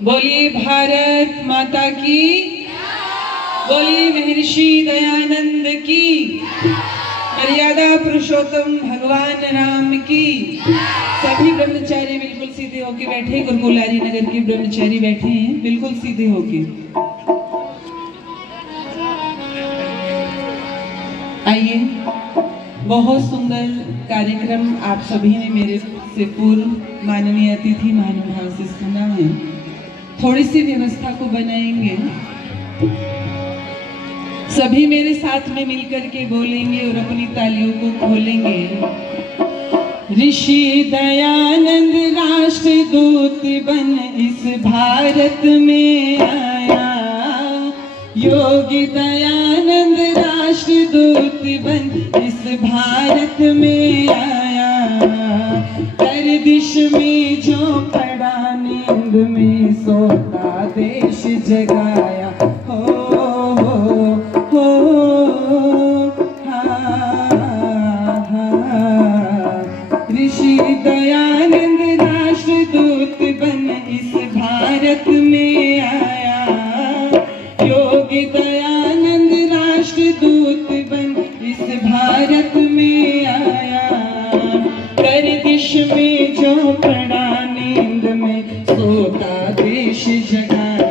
बोलिए भारत माता की, बोलिए महर्षि दयानंद की, मर्यादा पुरुषोत्तम भगवान राम की। सभी ब्रह्मचारी बिल्कुल सीधे होके बैठे। गुरुकुलारी नगर के ब्रह्मचारी बैठे हैं, बिल्कुल सीधे होके। आइए, बहुत सुंदर कार्यक्रम आप सभी ने मेरे से पूर्व माननीय अतिथि महानुभाव से सुना है। थोड़ी सी व्यवस्था को बनाएंगे, सभी मेरे साथ में मिलकर के बोलेंगे और अपनी तालियों को खोलेंगे। ऋषि दयानंद राष्ट्रदूत बन इस भारत में आया, योगी दयानंद राष्ट्रदूत बन इस भारत में आया। गर्दिश में जो पड़ा नींद में सोता देश जगाया। ऋषि दयानंद राष्ट्रदूत बन इस भारत में आया, योगी दयानंद राष्ट्रदूत बन इस भारत में आया। गर्दिश में जो पड़ा नींद में सोता देश जगाया।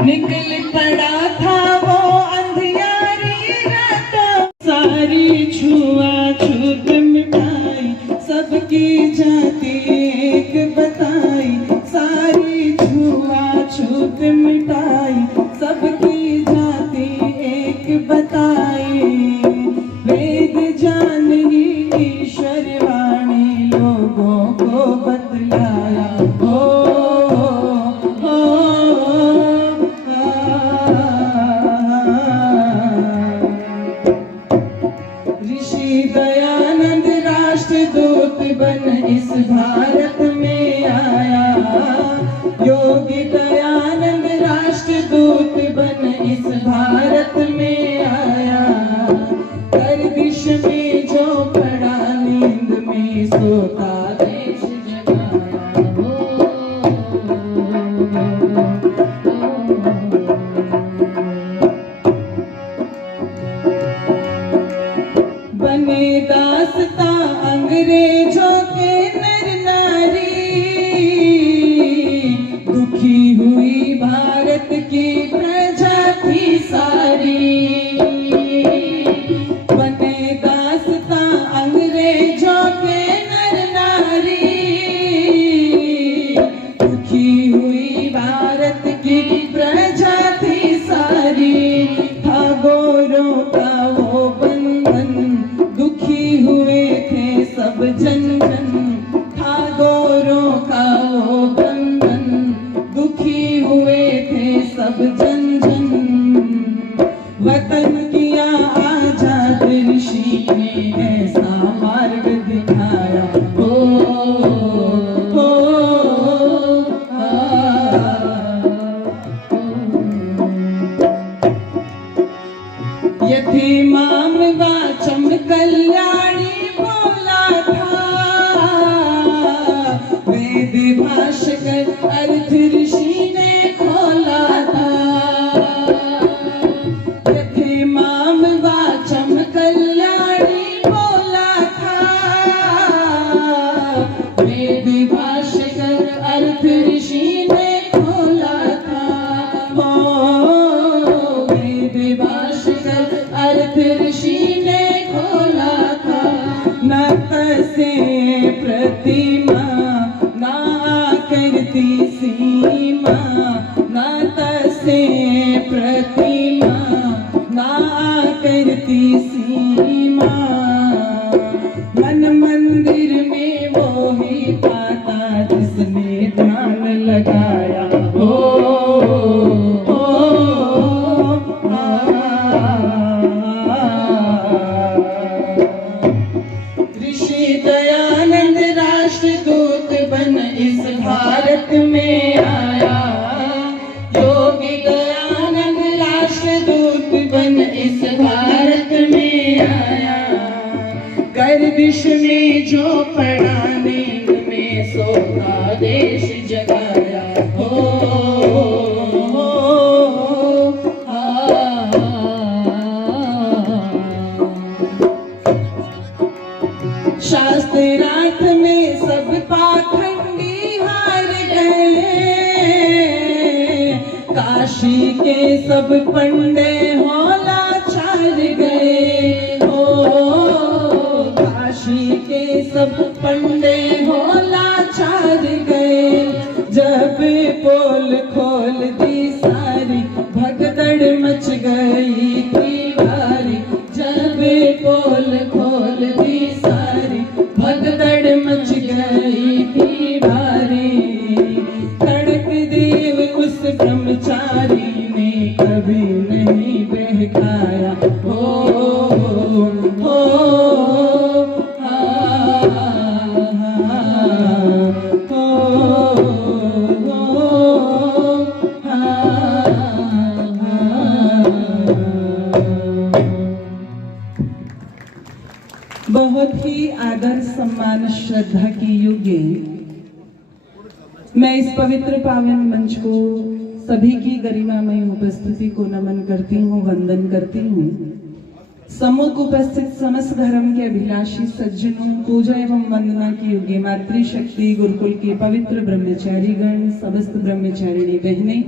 निकल पड़ा था वो अंधियारी रात, सारी छुआछूत मिटाई, सबकी जाति एक बताई। सारी छुआछूत मिटाई, सबकी जाति एक बताई। वेद जान ही ईश्वर वाणी लोगों को बतलाया। ऋषि दयानंद राष्ट्रदूत बन इस भारत में आया, योगी दयानंद राष्ट्रदूत बन इस भारत में आया। गर्दिश में जो पड़ा नींद में सोता देश जगाया। बने दासता अंग्रेजों के नर नारी, दुखी हुई भारत की प्रजा थी सारी। बने दासता अंग्रेजों के नर नारी, दुखी हुई भारत की प्रजा थी सारी। था गोरों का वो बंधन, दुखी हुए थे सब जन जन। था गोरों का वो बंधन, दुखी हुए थे सब जन जन। वतन किया आजाद ऋषि ने ऐसा मार्ग दिखाया। यतीमाम वाचम कल्याणी बोला था, वेद भाषकर अर्थ ऋषि ने खोला था। यतीमाम वाचम कल्याणी बोला था, वेद भाषकर अर्थ ऋषि ने खोला था। वेद भाषकर अर्थ ऋषि ने खोला था। न तसे प्रतिमा ना करती सीमा, न तसे प्रतिमा ना करती सीमा। मन मंदिर में वो ही पाता जिसने ध्यान लगाया। ऋषि दयानंद राष्ट्रदूत बन इस भारत में आया, योगी दयानंद राष्ट्रदूत बन इस भारत में आया। गर्दिश में जो पड़ा नींद में सोता देश जगाया हो, शास्त्रार्थ में सब पाखंडी हार गए, काशी के सब पंडे हो लाचार गए हो, काशी के सब पंडे हो लाचार गए। जब पोल खोल दी सारी भगदड़ मच गई थी भारी, जब पोल खोल दी सारी भगदड़ मच गई थी भारी। तड़क देव उस ब्रह्मचारी ने कभी नहीं बहकाया हो, बहुत ही आदर सम्मान श्रद्धा की युगे मैं इस पवित्र पावन मंच को सभी की गरिमामय उपस्थिति को नमन करती हूँ, वंदन करती हूँ। सम्मुख उपस्थित समस्त धर्म के अभिलाषी सज्जनों, पूजा एवं वंदना की युगे मातृशक्ति गुरुकुल के पवित्र ब्रह्मचारी गण, समस्त ब्रह्मचारिणी बहने,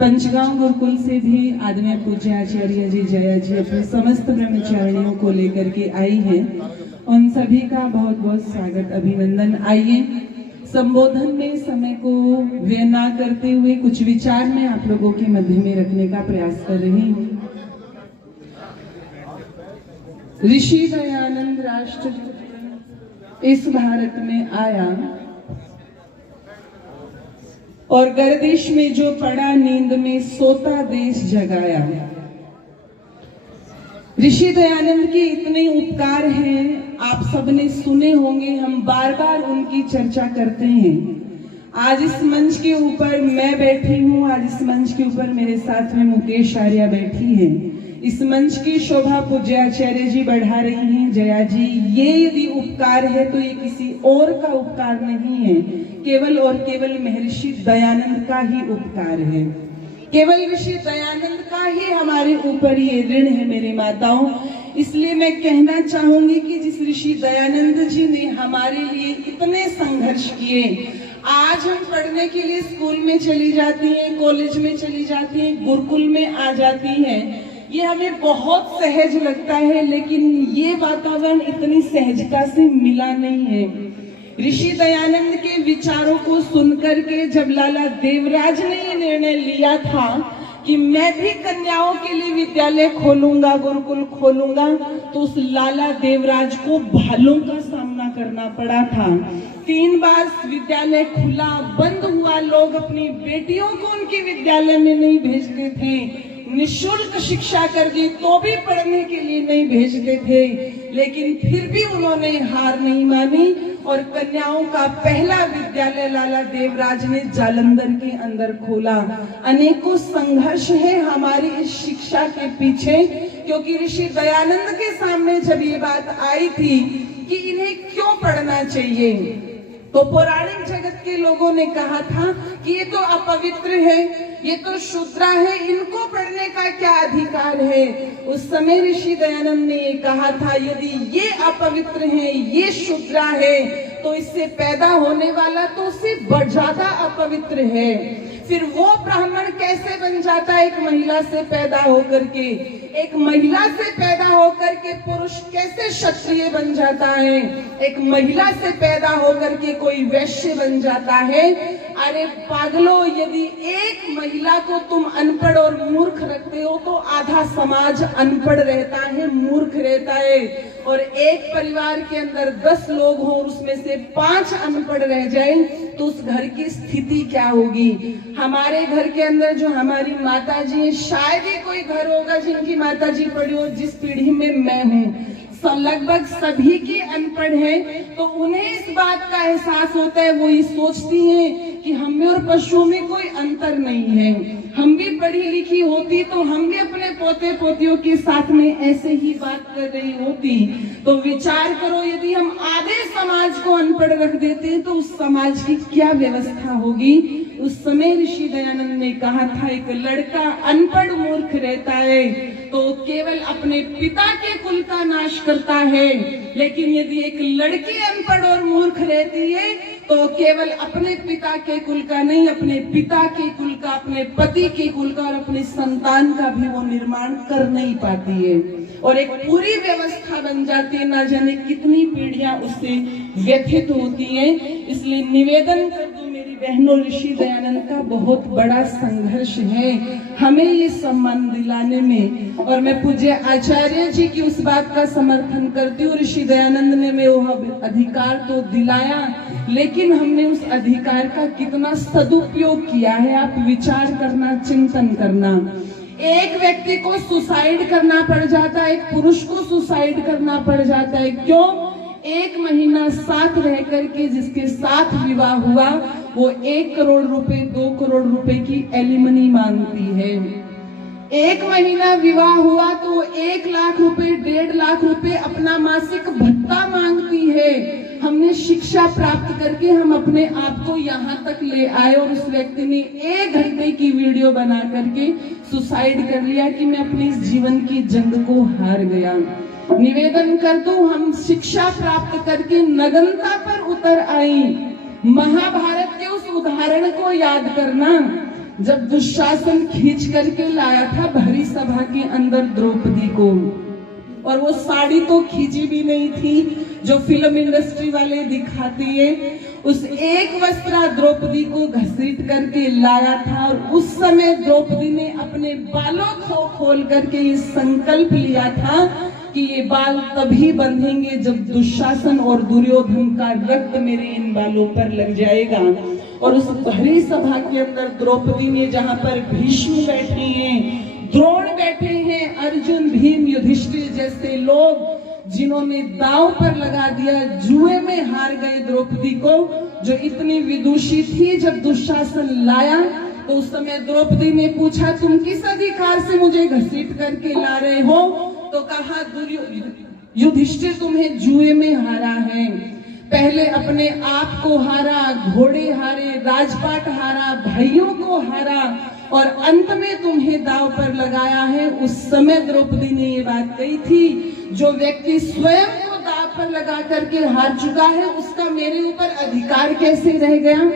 पंचगांव गुरुकुल से भी आदरणीय पूज्य आचार्य जी जया जी अपने समस्त ब्रह्मचारिणियों को लेकर के आई हैं। उन सभी का बहुत बहुत स्वागत अभिनंदन। आइए संबोधन में समय को व्यय ना करते हुए कुछ विचार मैं आप लोगों के मध्य में रखने का प्रयास कर रही हूँ। ऋषि दयानंद राष्ट्र इस भारत में आया और गर्दिश में जो पड़ा नींद में सोता देश जगाया। ऋषि दयानंद के इतने उपकार हैं, आप सबने सुने होंगे, हम बार बार उनकी चर्चा करते हैं। आज इस मंच के ऊपर मैं बैठी हूँ, आज इस मंच के ऊपर मेरे साथ में मुकेश आर्या बैठी हैं। इस मंच की शोभा पूज्य आचार्य जी बढ़ा रही हैं, जया जी। ये यदि उपकार है तो ये किसी और का उपकार नहीं है, केवल और केवल महर्षि दयानंद का ही उपकार है। केवल ऋषि दयानंद का ही हमारे ऊपर ये ऋण है मेरे माताओं। इसलिए मैं कहना चाहूंगी कि जिस ऋषि दयानंद जी ने हमारे लिए इतने संघर्ष किए, आज हम पढ़ने के लिए स्कूल में चली जाती हैं, कॉलेज में चली जाती हैं, गुरुकुल में आ जाती हैं, ये हमें बहुत सहज लगता है, लेकिन ये वातावरण इतनी सहजता से मिला नहीं है। ऋषि दयानंद के विचारों को सुनकर के जब लाला देवराज ने ये निर्णय लिया था कि मैं भी कन्याओं के लिए विद्यालय खोलूंगा, गुरुकुल खोलूंगा, तो उस लाला देवराज को भालों का सामना करना पड़ा था। 3 बार विद्यालय खुला, बंद हुआ, लोग अपनी बेटियों को उनके विद्यालय में नहीं भेजते थे, निःशुल्क शिक्षा कर दी तो भी पढ़ने के लिए नहीं भेजते थे, लेकिन फिर भी उन्होंने हार नहीं मानी और कन्याओं का पहला विद्यालय लाला देवराज ने जालंधर के अंदर खोला। अनेकों संघर्ष है हमारी इस शिक्षा के पीछे, क्योंकि ऋषि दयानंद के सामने जब ये बात आई थी कि इन्हें क्यों पढ़ना चाहिए, तो पौराणिक जगत के लोगों ने कहा था कि ये तो अपवित्र है, ये तो शूद्रा है, इनको पढ़ने का क्या अधिकार है। उस समय ऋषि दयानंद ने ये कहा था, यदि ये अपवित्र है, ये शूद्रा है, तो इससे पैदा होने वाला तो उससे ज्यादा अपवित्र है। फिर वो ब्राह्मण कैसे बन जाता है एक महिला से पैदा होकर के, एक महिला से पैदा होकर के पुरुष कैसे क्षत्रिय बन जाता है, एक महिला से पैदा होकर के कोई वैश्य बन जाता है। अरे पागलों, यदि एक महिला को तुम अनपढ़ और मूर्ख रखते हो तो आधा समाज अनपढ़ रहता है, मूर्ख रहता है। और एक परिवार के अंदर 10 लोग हों, उसमें से 5 अनपढ़ रह जाए तो उस घर की स्थिति क्या होगी। हमारे घर के अंदर जो हमारी माता जी है, शायद ही कोई घर होगा जिनकी माता जी पढ़ी हो, जिस पीढ़ी में मैं हूँ लगभग सभी की अनपढ़ है, तो उन्हें इस बात का एहसास होता है, वो ये सोचती हैं कि हम में और पशुओं में कोई अंतर नहीं है। हम भी पढ़ी लिखी होती तो हम भी अपने पोते पोतियों के साथ में ऐसे ही बात कर रही होती। तो विचार करो, यदि हम आधे समाज को अनपढ़ रख देते हैं तो उस समाज की क्या व्यवस्था होगी। उस समय ऋषि दयानंद ने कहा था, एक लड़का अनपढ़ मूर्ख रहता है तो केवल अपने पिता के कुल का नाश करता है, लेकिन यदि एक लड़की अनपढ़ और मूर्ख रहती है तो केवल अपने पिता के कुल का नहीं, अपने पिता के कुल का, अपने पति के कुल का और अपने संतान का भी वो निर्माण कर नहीं पाती है और एक पूरी व्यवस्था बन जाती है। ना जाने कितनी पीढ़ियां उससे व्यथित होती हैं। इसलिए निवेदन कर दूं मेरी बहनों, ऋषि दयानंद का बहुत बड़ा संघर्ष है हमें ये सम्मान दिलाने में, और मैं पूज्य आचार्य जी की उस बात का समर्थन करती हूँ। ऋषि दयानंद ने में वो अधिकार तो दिलाया, लेकिन हमने उस अधिकार का कितना सदुपयोग किया है, आप विचार करना, चिंतन करना। एक व्यक्ति को सुसाइड करना पड़ जाता है, एक पुरुष को सुसाइड करना पड़ जाता है, क्यों? 1 महीना साथ रह करके जिसके साथ विवाह हुआ वो 1 करोड़ रुपए, 2 करोड़ रुपए की एलिमनी मांगती है। 1 महीना विवाह हुआ तो 1 लाख रुपए, 1.5 लाख रुपए अपना मासिक भत्ता मांगती है। हमने शिक्षा प्राप्त करके हम अपने आप को यहाँ तक ले आए और उस व्यक्ति ने 1 घंटे की वीडियो बना करके सुसाइड कर लिया कि मैं अपने इस जीवन की जंग को हार गया। निवेदन कर दूं, हम शिक्षा प्राप्त करके नग्नता पर उतर आई। महाभारत के उस उदाहरण को याद करना, जब दुशासन खींच करके लाया था भरी सभा के अंदर द्रौपदी को, और वो साड़ी तो खींची भी नहीं थी जो फिल्म इंडस्ट्री वाले दिखाती है। उस एक वस्त्रा द्रौपदी को घसीट करके लाया था और उस समय द्रौपदी ने अपने बालों को खोल करके ये संकल्प लिया था कि ये बाल तभी बंधेंगे जब दुशासन और दुर्योधन का रक्त मेरे इन बालों पर लग जाएगा। और उस भरी सभा के अंदर द्रौपदी ने, जहां पर भीष्म बैठे हैं, द्रोण बैठे हैं, अर्जुन, भीम, युधिष्ठिर जैसे लोग जिन्होंने दांव पर लगा दिया, जुए में हार गए द्रौपदी को, जो इतनी विदुषी थी, जब दुशासन लाया तो उस समय द्रौपदी ने पूछा, तुम किस अधिकार से मुझे घसीट करके ला रहे हो? तो कहा, युधिष्ठिर तुम्हें जुए में हारा है, पहले अपने आप को हारा, घोड़े हारे, राजपाट हारा, भाइयों को हारा और अंत में तुम्हें दांव पर लगाया है। उस समय द्रौपदी ने ये बात कही थी, जो व्यक्ति स्वयं को दांव पर लगा करके हार चुका है उसका मेरे ऊपर अधिकार कैसे रह गया,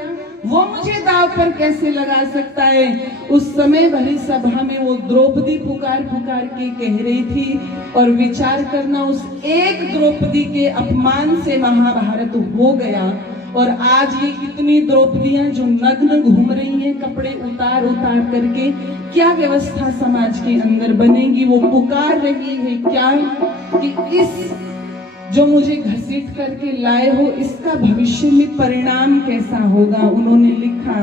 वो मुझे दांव पर कैसे लगा सकता है। उस समय भरी सभा में वो द्रौपदी पुकार पुकार के कह रही थी, और विचार करना, उस एक द्रौपदी के अपमान से महाभारत हो गया। और आज ये इतनी द्रौपदियां जो नग्न घूम रही हैं, कपड़े उतार उतार करके, क्या व्यवस्था समाज के अंदर बनेगी? वो पुकार रही है क्या कि इस जो मुझे घसीट करके लाए हो, इसका भविष्य में परिणाम कैसा होगा? उन्होंने लिखा,